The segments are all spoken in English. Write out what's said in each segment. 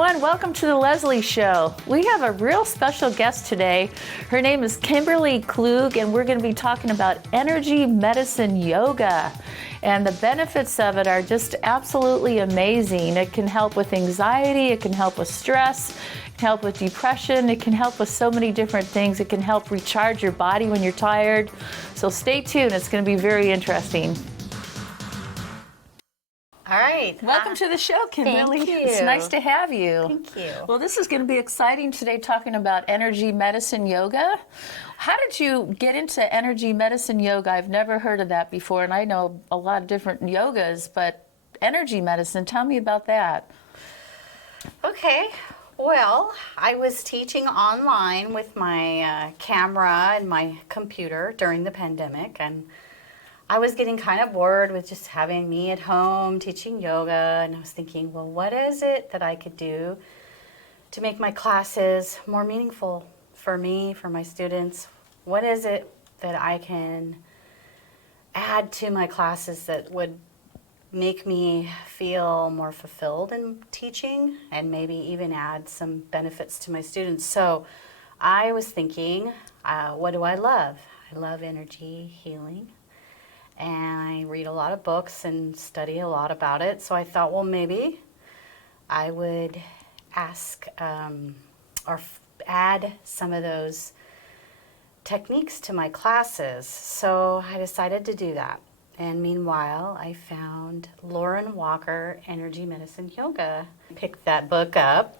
everyone. Welcome to the Lezlie Show. We have a real special guest today. Her name is Kimberly Klug, and we're going to be talking about energy medicine yoga. And the benefits of it are just absolutely amazing. It can help with anxiety, it can help with stress, it can help with depression, it can help with so many different things. It can help recharge your body when you're tired. So stay tuned, it's going to be very interesting. All right. Welcome to the show, Kimberly. Thank you. It's nice to have you. Thank you. Well, this is going to be exciting today, talking about energy medicine yoga. How did you get into energy medicine yoga? I've never heard of that before, and I know a lot of different yogas, but energy medicine, tell me about that. Okay. Well, I was teaching online with my camera and my computer during the pandemic, and I was getting kind of bored with just having me at home teaching yoga, and I was thinking, well, what is it that I could do to make my classes more meaningful for me, for my students? What is it that I can add to my classes that would make me feel more fulfilled in teaching and maybe even add some benefits to my students? So I was thinking, what do I love? I love energy healing. And I read a lot of books and study a lot about it. So I thought, well, maybe I would ask or add some of those techniques to my classes. So I decided to do that. And meanwhile, I found Lauren Walker, Energy Medicine Yoga. Picked that book up.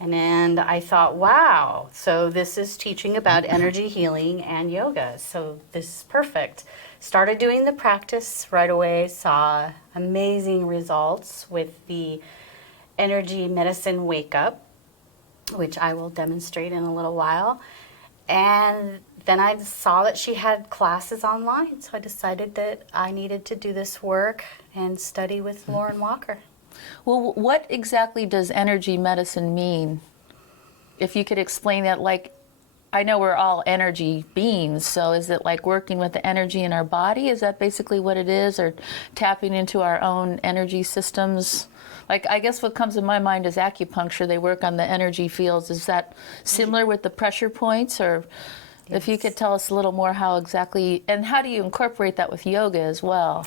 And I thought, wow, so this is teaching about energy healing and yoga. So this is perfect. Started doing the practice right away, saw amazing results with the energy medicine wake up, which I will demonstrate in a little while. And then I saw that she had classes online, so I decided that I needed to do this work and study with Lauren Walker. Well, what exactly does energy medicine mean? If you could explain that, like, I know we're all energy beings, so is it like working with the energy in our body? Is that basically what it is, or tapping into our own energy systems? Like, I guess what comes in my mind is acupuncture. They work on the energy fields. Is that similar with the pressure points? Or yes. If you could tell us a little more how exactly, and how do you incorporate that with yoga as well?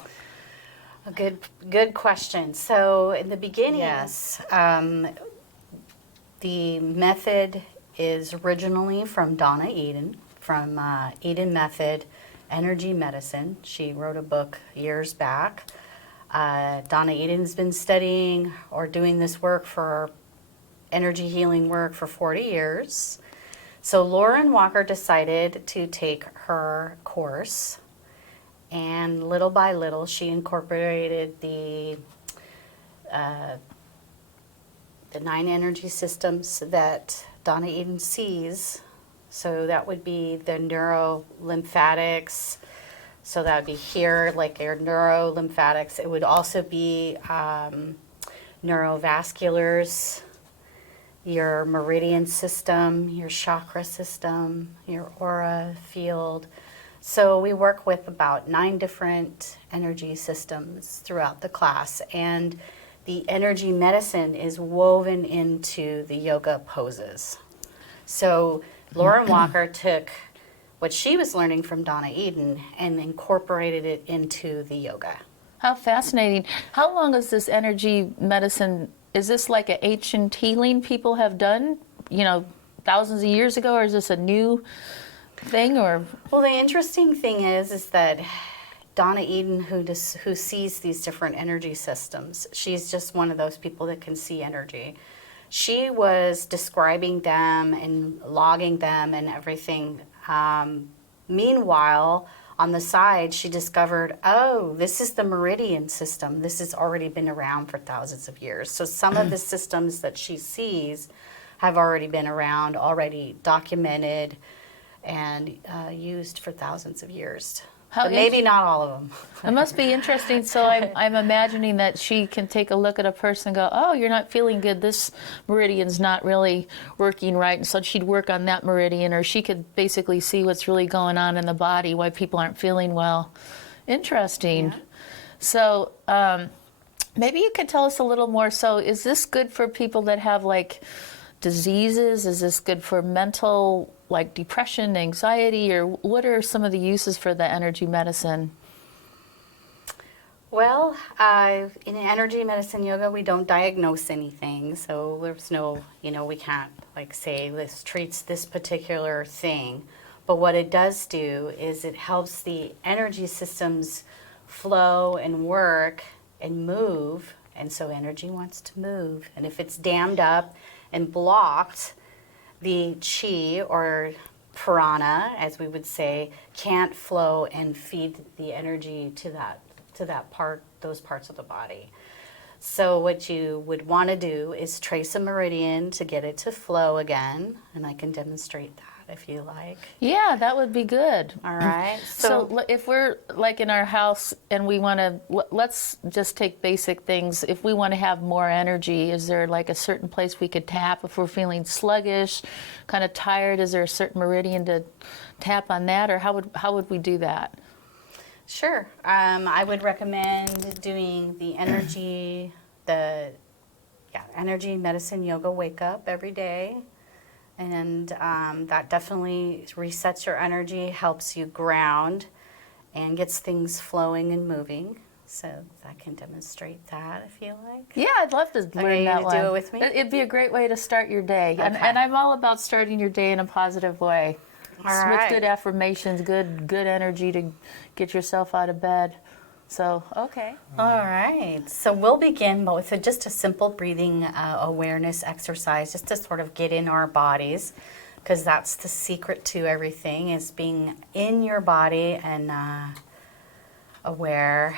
A good question. So in the beginning, yes, the method is originally from Donna Eden, from Eden Method, Energy Medicine. She wrote a book years back. Donna Eden's been studying or doing this work for energy healing work for 40 years. So Lauren Walker decided to take her course, and little by little she incorporated the 9 energy systems that Donna Eden sees. So that would be the neurolymphatics. So that would be here, like your neurolymphatics. It would also be neurovasculars, your meridian system, your chakra system, your aura field. So we work with about 9 different energy systems throughout the class, and the energy medicine is woven into the yoga poses. So Lauren Walker took what she was learning from Donna Eden and incorporated it into the yoga. How fascinating. How long is this energy medicine? Is this like an ancient healing people have done, thousands of years ago, or is this a new thing? Or well, the interesting thing is that Donna Eden, who sees these different energy systems, she's just one of those people that can see energy. She was describing them and logging them and everything. Meanwhile, on the side, she discovered, oh, this is the meridian system. This has already been around for thousands of years. So some of the systems that she sees have already been around, already documented, and used for thousands of years. But maybe not all of them. It must be interesting. So I'm imagining that she can take a look at a person and go, oh, you're not feeling good. This meridian's not really working right. And so she'd work on that meridian, or she could basically see what's really going on in the body, why people aren't feeling well. Interesting. Yeah. So Maybe you could tell us a little more. So is this good for people that have like diseases? Is this good for mental, like depression, anxiety, or what are some of the uses for the energy medicine? Well, in energy medicine yoga, we don't diagnose anything. So there's no, we can't like say this treats this particular thing. But what it does do is it helps the energy systems flow and work and move. And so energy wants to move. And if it's dammed up and blocked, the chi or prana, as we would say, can't flow and feed the energy to those parts of the body. So what you would want to do is trace a meridian to get it to flow again, and I can demonstrate that if you like. Yeah, that would be good. All right. So if we're like in our house and we want to, let's just take basic things. If we want to have more energy, is there like a certain place we could tap if we're feeling sluggish, kind of tired? Is there a certain meridian to tap on that, or how would we do that? Sure. I would recommend doing the energy medicine yoga wake up every day. And that definitely resets your energy, helps you ground, and gets things flowing and moving. So I can demonstrate that if you like. Yeah, I'd love to learn that one. Do it with me? It'd be a great way to start your day. Okay. And I'm all about starting your day in a positive way. All right. With good affirmations, good energy to get yourself out of bed. So, okay. All right. So we'll begin with just a simple breathing awareness exercise, just to sort of get in our bodies, because that's the secret to everything, is being in your body and aware,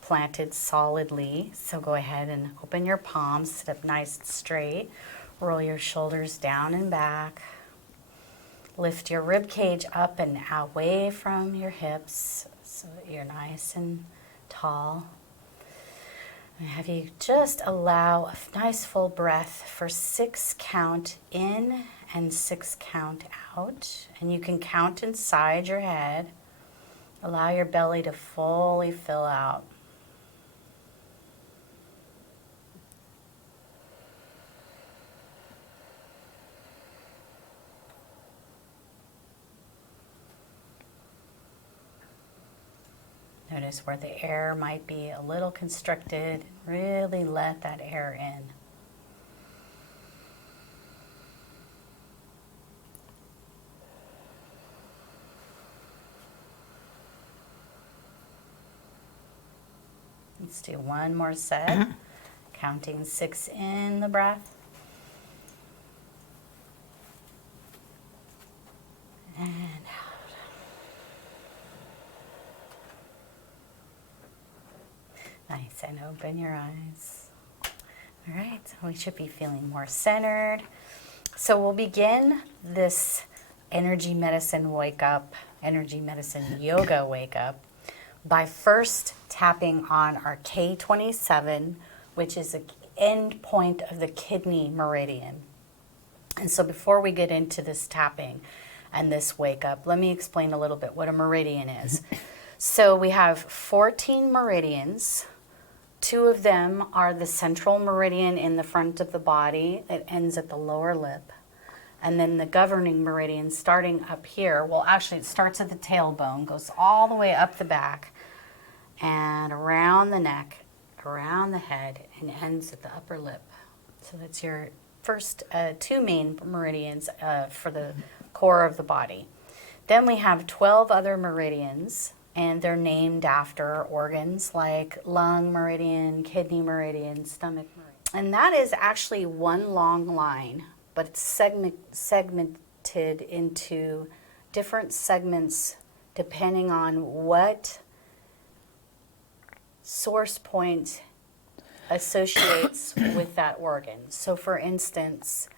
planted solidly. So go ahead and open your palms, sit up nice and straight, roll your shoulders down and back. Lift your rib cage up and away from your hips so that you're nice and tall. And have you just allow a nice full breath for 6 count in and 6 count out. And you can count inside your head. Allow your belly to fully fill out. Notice where the air might be a little constricted. Really let that air in. Let's do one more set. Counting 6 in the breath. And out. Nice, and open your eyes. All right, so we should be feeling more centered. So we'll begin this energy medicine wake up, energy medicine yoga wake up, by first tapping on our K27, which is the end point of the kidney meridian. And so before we get into this tapping and this wake up, let me explain a little bit what a meridian is. So we have 14 meridians. 2 of them are the central meridian in the front of the body. It ends at the lower lip. And then the governing meridian starting up here, well, actually it starts at the tailbone, goes all the way up the back and around the neck, around the head, and ends at the upper lip. So that's your first 2 main meridians for the core of the body. Then we have 12 other meridians, and they're named after organs like lung meridian, kidney meridian, stomach meridian. And that is actually one long line, but it's segmented into different segments depending on what source point associates with that organ. So for instance,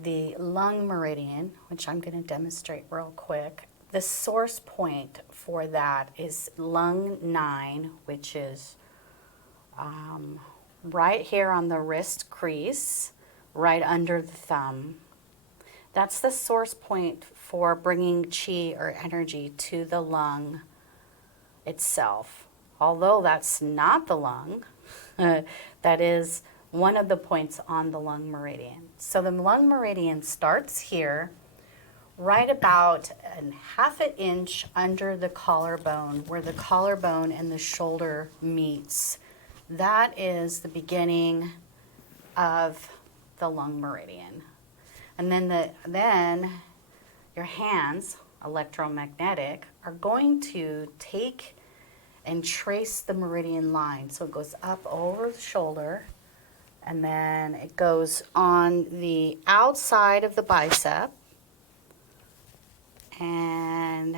the lung meridian, which I'm going to demonstrate real quick, the source point for that is lung 9, which is right here on the wrist crease, right under the thumb. That's the source point for bringing chi or energy to the lung itself. although that's not the lung, that is one of the points on the lung meridian. So the lung meridian starts here, right about half an inch under the collarbone, where the collarbone and the shoulder meets. That is the beginning of the lung meridian. And then your hands, electromagnetic, are going to take and trace the meridian line. So it goes up over the shoulder, and then it goes on the outside of the bicep, and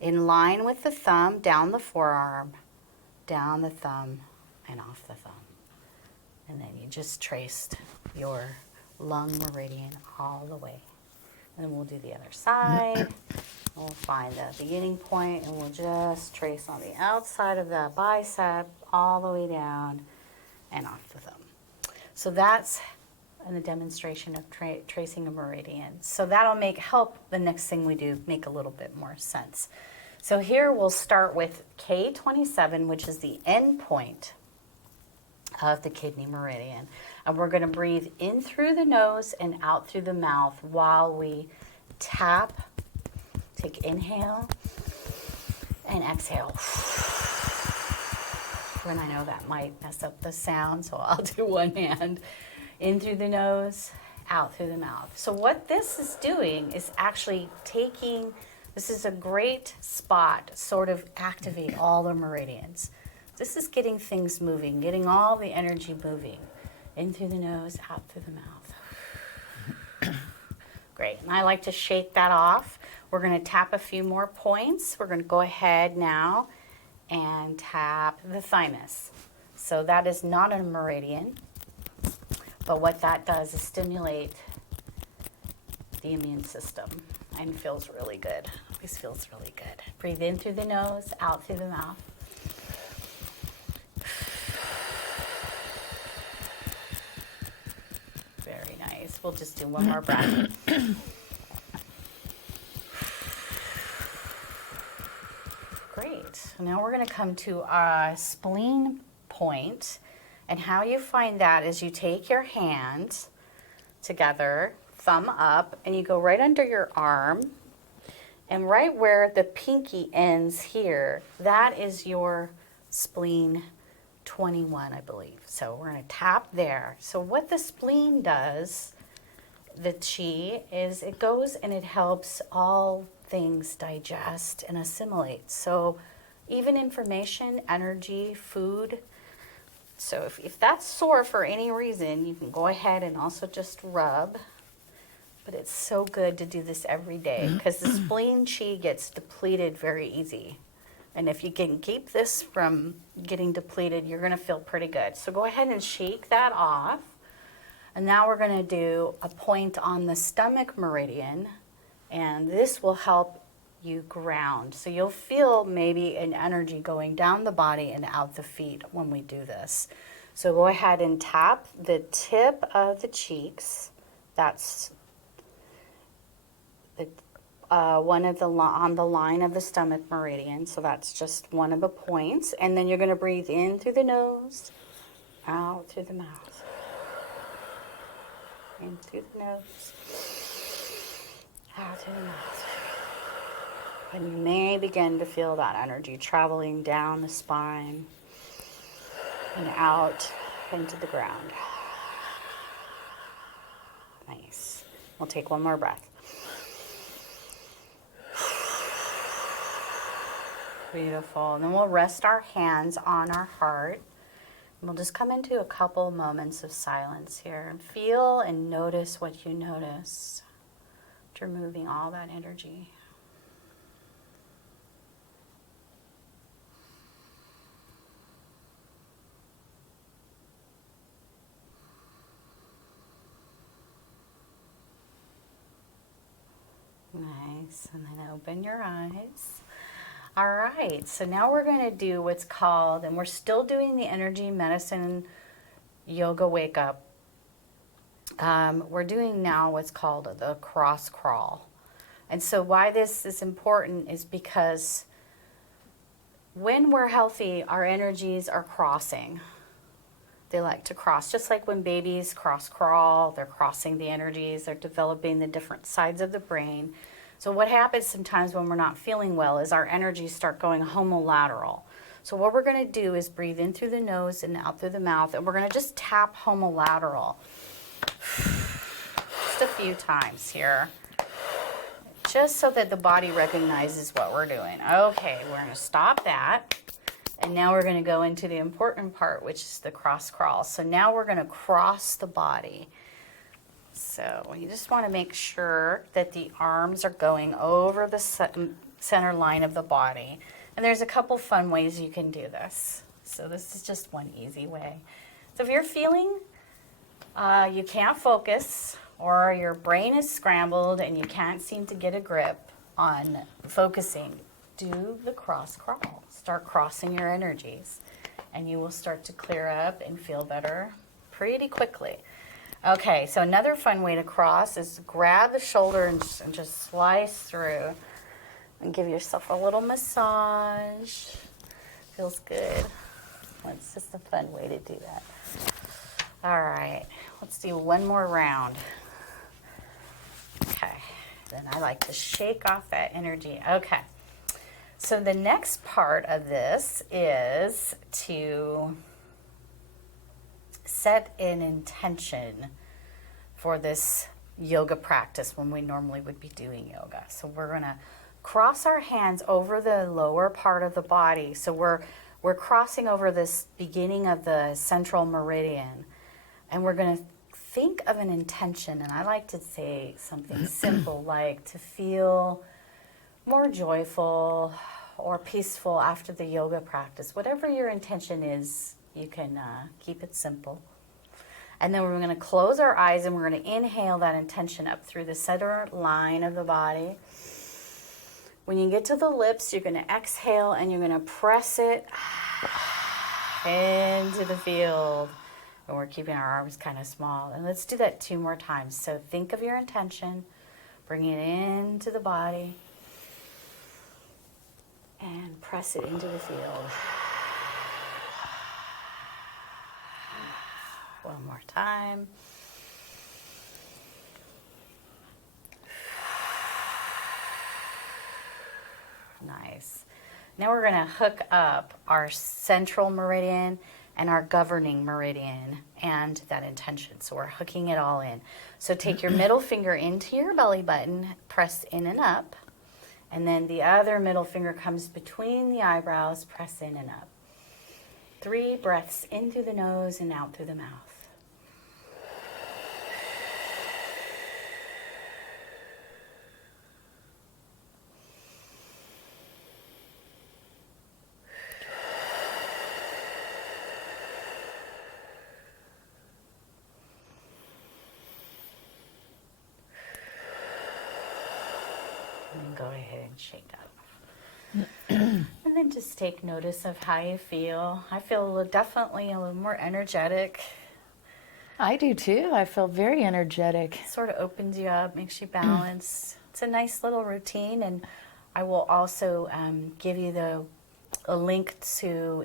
in line with the thumb, down the forearm, down the thumb, and off the thumb. And then you just traced your lung meridian all the way. And then we'll do the other side. We'll find the beginning point, and we'll just trace on the outside of the bicep all the way down and off the thumb. So that's a demonstration of tracing a meridian. So that'll help the next thing we do make a little bit more sense. So here we'll start with K27, which is the end point of the kidney meridian. And we're going to breathe in through the nose and out through the mouth while we tap. Take inhale and exhale. And I know that might mess up the sound, so I'll do one hand. In through the nose, out through the mouth. So what this is doing is actually this is a great spot, sort of activate all the meridians. This is getting things moving, getting all the energy moving. In through the nose, out through the mouth. Great, and I like to shake that off. We're going to tap a few more points. We're going to go ahead now and tap the thymus. So that is not a meridian, but what that does is stimulate the immune system and feels really good. This feels really good. Breathe in through the nose, out through the mouth. Very nice. We'll just do one more breath. Great. Now we're going to come to our spleen point. And how you find that is you take your hands together, thumb up, and you go right under your arm. And right where the pinky ends here, that is your spleen 21, I believe. So we're going to tap there. So what the spleen does, the chi, is it goes and it helps all things digest and assimilate. So even information, energy, food. So if that's sore for any reason, you can go ahead and also just rub. But it's so good to do this every day because the spleen chi gets depleted very easy. And if you can keep this from getting depleted, you're going to feel pretty good. So go ahead and shake that off. And now we're going to do a point on the stomach meridian. And this will help you ground. So you'll feel maybe an energy going down the body and out the feet when we do this. So go ahead and tap the tip of the cheeks. That's the one of the on the line of the stomach meridian. So that's just one of the points. And then you're going to breathe in through the nose, out through the mouth. In through the nose, out through the mouth. And you may begin to feel that energy traveling down the spine and out into the ground. Nice. We'll take one more breath. Beautiful. And then we'll rest our hands on our heart. And we'll just come into a couple moments of silence here and feel and notice what you notice. You're moving all that energy. Nice, and then open your eyes. All right, so now we're going to do what's called, and we're still doing the energy medicine yoga wake up. We're doing now what's called the cross crawl. And so why this is important is because when we're healthy, our energies are crossing. They like to cross, just like when babies cross crawl, they're crossing the energies, they're developing the different sides of the brain. So what happens sometimes when we're not feeling well is our energies start going homolateral. So what we're going to do is breathe in through the nose and out through the mouth, and we're going to just tap homolateral just a few times here, just so that the body recognizes what we're doing. Okay, we're going to stop that. And now we're going to go into the important part, which is the cross crawl. So now we're going to cross the body. So you just want to make sure that the arms are going over the center line of the body. And there's a couple fun ways you can do this. So this is just one easy way. So if you're feeling you can't focus, or your brain is scrambled and you can't seem to get a grip on focusing, do the cross crawl. Start crossing your energies, and you will start to clear up and feel better pretty quickly. Okay, so another fun way to cross is grab the shoulder and just slice through and give yourself a little massage. Feels good. It's just a fun way to do that. All right, let's do one more round. Okay, then I like to shake off that energy. Okay. So the next part of this is to set an intention for this yoga practice when we normally would be doing yoga. So we're going to cross our hands over the lower part of the body. So we're crossing over this beginning of the central meridian, and we're going to think of an intention. And I like to say something simple like to feel more joyful or peaceful after the yoga practice. Whatever your intention is, you can keep it simple. And then we're going to close our eyes and we're going to inhale that intention up through the center line of the body. When you get to the lips, you're going to exhale and you're going to press it into the field. And we're keeping our arms kind of small. And let's do that 2 more times. So think of your intention, bring it into the body, and press it into the field. One more time. Nice. Now we're going to hook up our central meridian and our governing meridian and that intention. So we're hooking it all in. So take your middle finger into your belly button, press in and up. And then the other middle finger comes between the eyebrows, press in and up. 3 breaths in through the nose and out through the mouth. And go ahead and shake that off. And then just take notice of how you feel. I feel definitely a little more energetic. I do too. I feel very energetic. Sort of opens you up, makes you balance. It's a nice little routine, and I will also give you a link to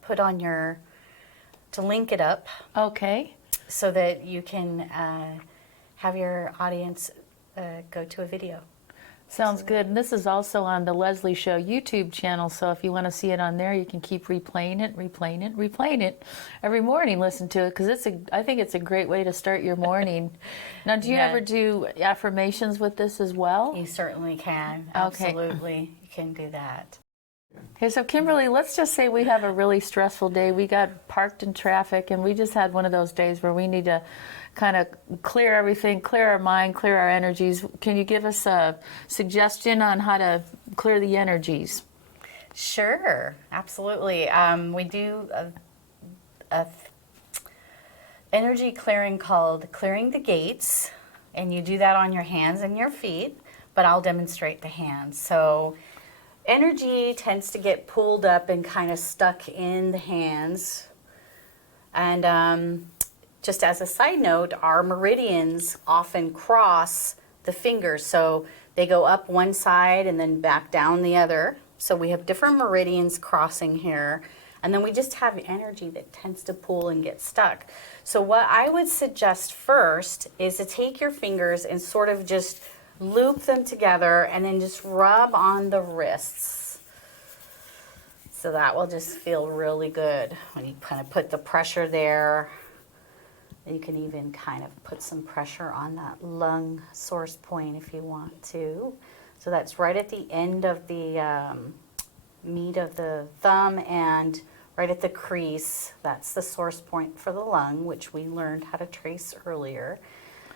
put on to link it up. Okay. So that you can have your audience go to a video. Sounds good. And this is also on the Lezlie Show YouTube channel, so if you want to see it on there, you can keep replaying it every morning. Listen to it, because I think it's a great way to start your morning. Now, do you ever do affirmations with this as well? You certainly can. Okay. Absolutely, you can do that. Okay, so Kimberly, let's just say we have a really stressful day. We got parked in traffic, and we just had one of those days where we need to kind of clear everything, clear our mind, clear our energies. Can you give us a suggestion on how to clear the energies? Sure, absolutely. We do a energy clearing called Clearing the Gates, and you do that on your hands and your feet, but I'll demonstrate the hands. So energy tends to get pulled up and kind of stuck in the hands. And just as a side note, our meridians often cross the fingers. So they go up one side and then back down the other. So we have different meridians crossing here, and then we just have energy that tends to pull and get stuck. So what I would suggest first is to take your fingers and sort of just loop them together and then just rub on the wrists. So that will just feel really good when you kind of put the pressure there. You can even kind of put some pressure on that lung source point if you want to. So that's right at the end of the meat of the thumb and right at the crease. That's the source point for the lung, which we learned how to trace earlier.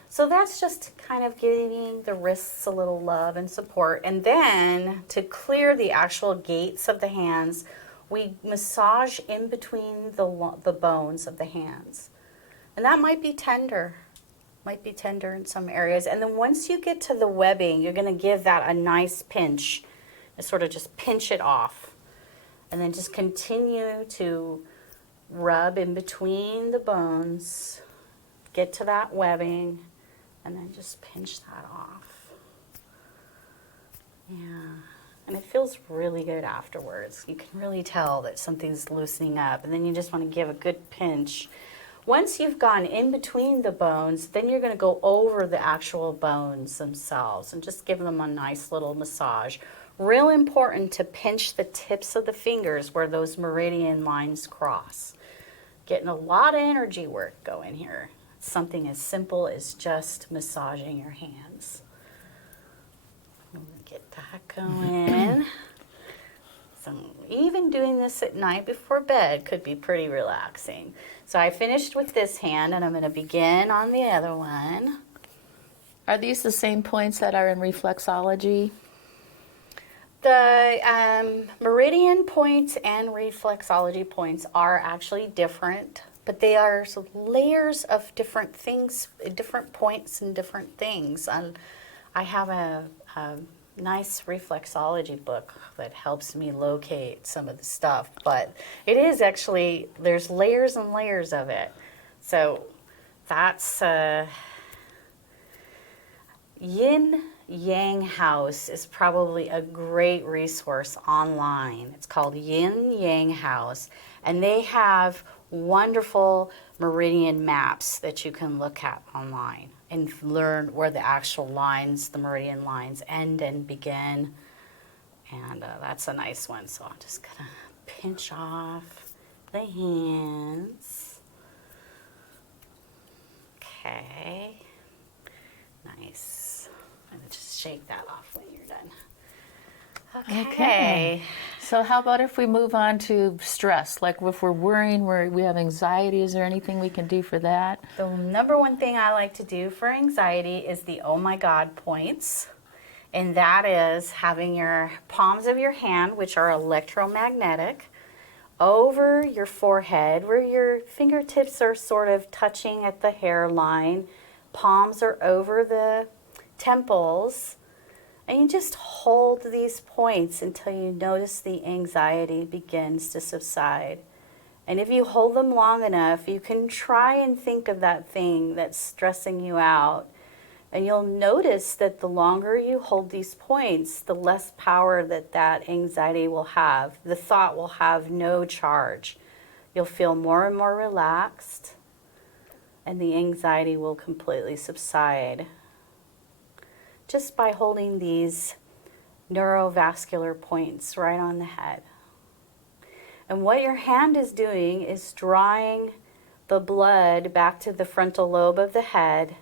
So that's just kind of giving the wrists a little love and support. And then to clear the actual gates of the hands, we massage in between the bones of the hands. And that might be tender in some areas. And then once you get to the webbing, you're going to give that a nice pinch and sort of just pinch it off. And then just continue to rub in between the bones, get to that webbing, and then just pinch that off. Yeah. And it feels really good afterwards. You can really tell that something's loosening up. And then you just want to give a good pinch. Once you've gone in between the bones, then you're going to go over the actual bones themselves and just give them a nice little massage. Real important to pinch the tips of the fingers where those meridian lines cross. Getting a lot of energy work going here. Something as simple as just massaging your hands. Get that going. So even doing this at night before bed could be pretty relaxing. So I finished with this hand and I'm going to begin on the other one. Are these the same points that are in reflexology? The meridian points and reflexology points are actually different, but they are layers of different things, different points and different things. I have a nice reflexology book that helps me locate some of the stuff, but it is actually, there's layers and layers of it. So that's Yin Yang House is probably a great resource online. It's called Yin Yang House, and they have wonderful meridian maps that you can look at online and learn where the actual lines, the meridian lines, end and begin. And that's a nice one. So I'm just gonna pinch off the hands. Okay, nice. And just shake that off when you're done. Okay. So how about if we move on to stress? Like if we're worrying, we have anxiety, is there anything we can do for that? The number one thing I like to do for anxiety is the oh my God points. And that is having your palms of your hand, which are electromagnetic, over your forehead where your fingertips are sort of touching at the hairline. Palms are over the temples. And you just hold these points until you notice the anxiety begins to subside. And if you hold them long enough, you can try and think of that thing that's stressing you out. And you'll notice that the longer you hold these points, the less power that anxiety will have. The thought will have no charge. You'll feel more and more relaxed, and the anxiety will completely subside. Just by holding these neurovascular points right on the head. And what your hand is doing is drawing the blood back to the frontal lobe of the head.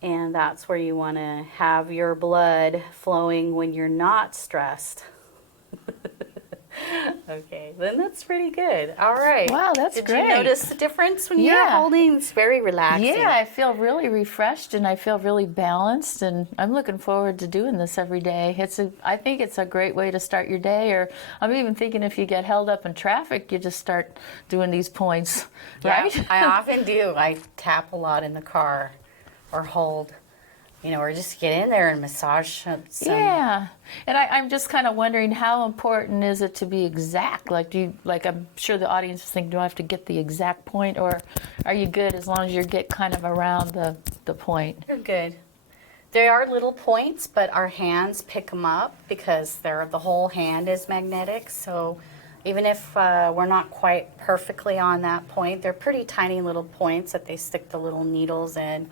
And that's where you want to have your blood flowing when you're not stressed. Okay, then that's pretty good. All right. Wow, that's great. Did you notice the difference when you're holding? It's very relaxing. Yeah, I feel really refreshed and I feel really balanced, and I'm looking forward to doing this every day. I think it's a great way to start your day, or I'm even thinking if you get held up in traffic, you just start doing these points, right? Yeah, I often do. I tap a lot in the car or hold. Or just get in there and massage some. Yeah, and I'm just kind of wondering, how important is it to be exact? I'm sure the audience is thinking, do I have to get the exact point, or are you good as long as you get kind of around the point? You're good. They are little points, but our hands pick them up because the whole hand is magnetic. So even if we're not quite perfectly on that point, they're pretty tiny little points that they stick the little needles in.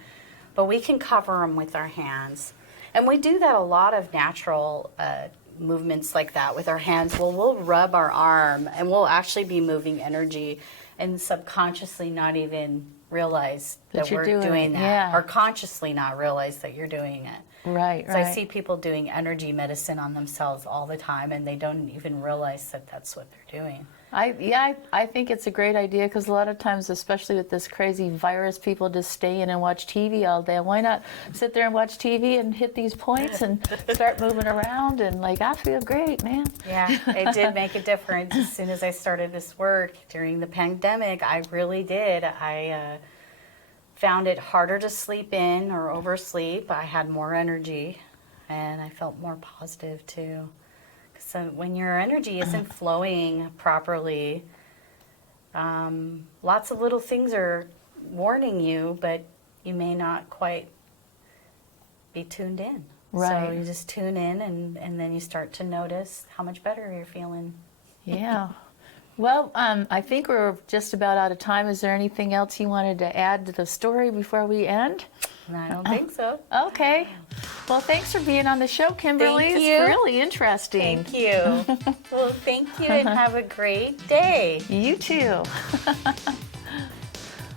But we can cover them with our hands. And we do that a lot of natural movements like that with our hands. We'll rub our arm and we'll actually be moving energy and subconsciously not even realize that we're doing that. Yeah. Or consciously not realize that you're doing it. Right, So right. I see people doing energy medicine on themselves all the time, and they don't even realize that that's what they're doing. I think it's a great idea because a lot of times, especially with this crazy virus, people just stay in and watch TV all day. Why not sit there and watch TV and hit these points and start moving around and I feel great, man. Yeah, it did make a difference. As soon as I started this work during the pandemic, I really did. I found it harder to sleep in or oversleep. I had more energy, and I felt more positive too. So when your energy isn't flowing properly, lots of little things are warning you, but you may not quite be tuned in. Right. So you just tune in, and then you start to notice how much better you're feeling. Yeah. Well, I think we're just about out of time. Is there anything else you wanted to add to the story before we end? I don't think so. Okay. Well, thanks for being on the show, Kimberly. Thank you. It's really interesting. Thank you. Well, thank you, and have a great day. You too.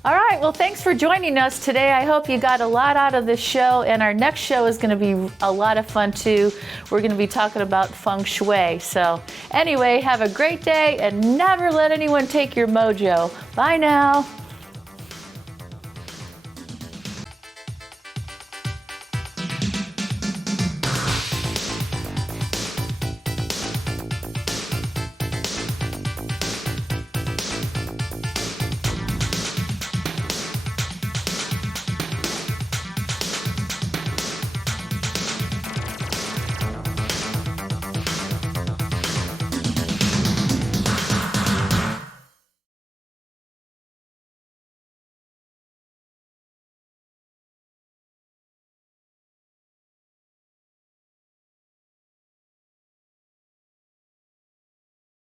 All right, well, thanks for joining us today. I hope you got a lot out of this show, and our next show is going to be a lot of fun too. We're going to be talking about feng shui. So anyway, have a great day, and never let anyone take your mojo. Bye now.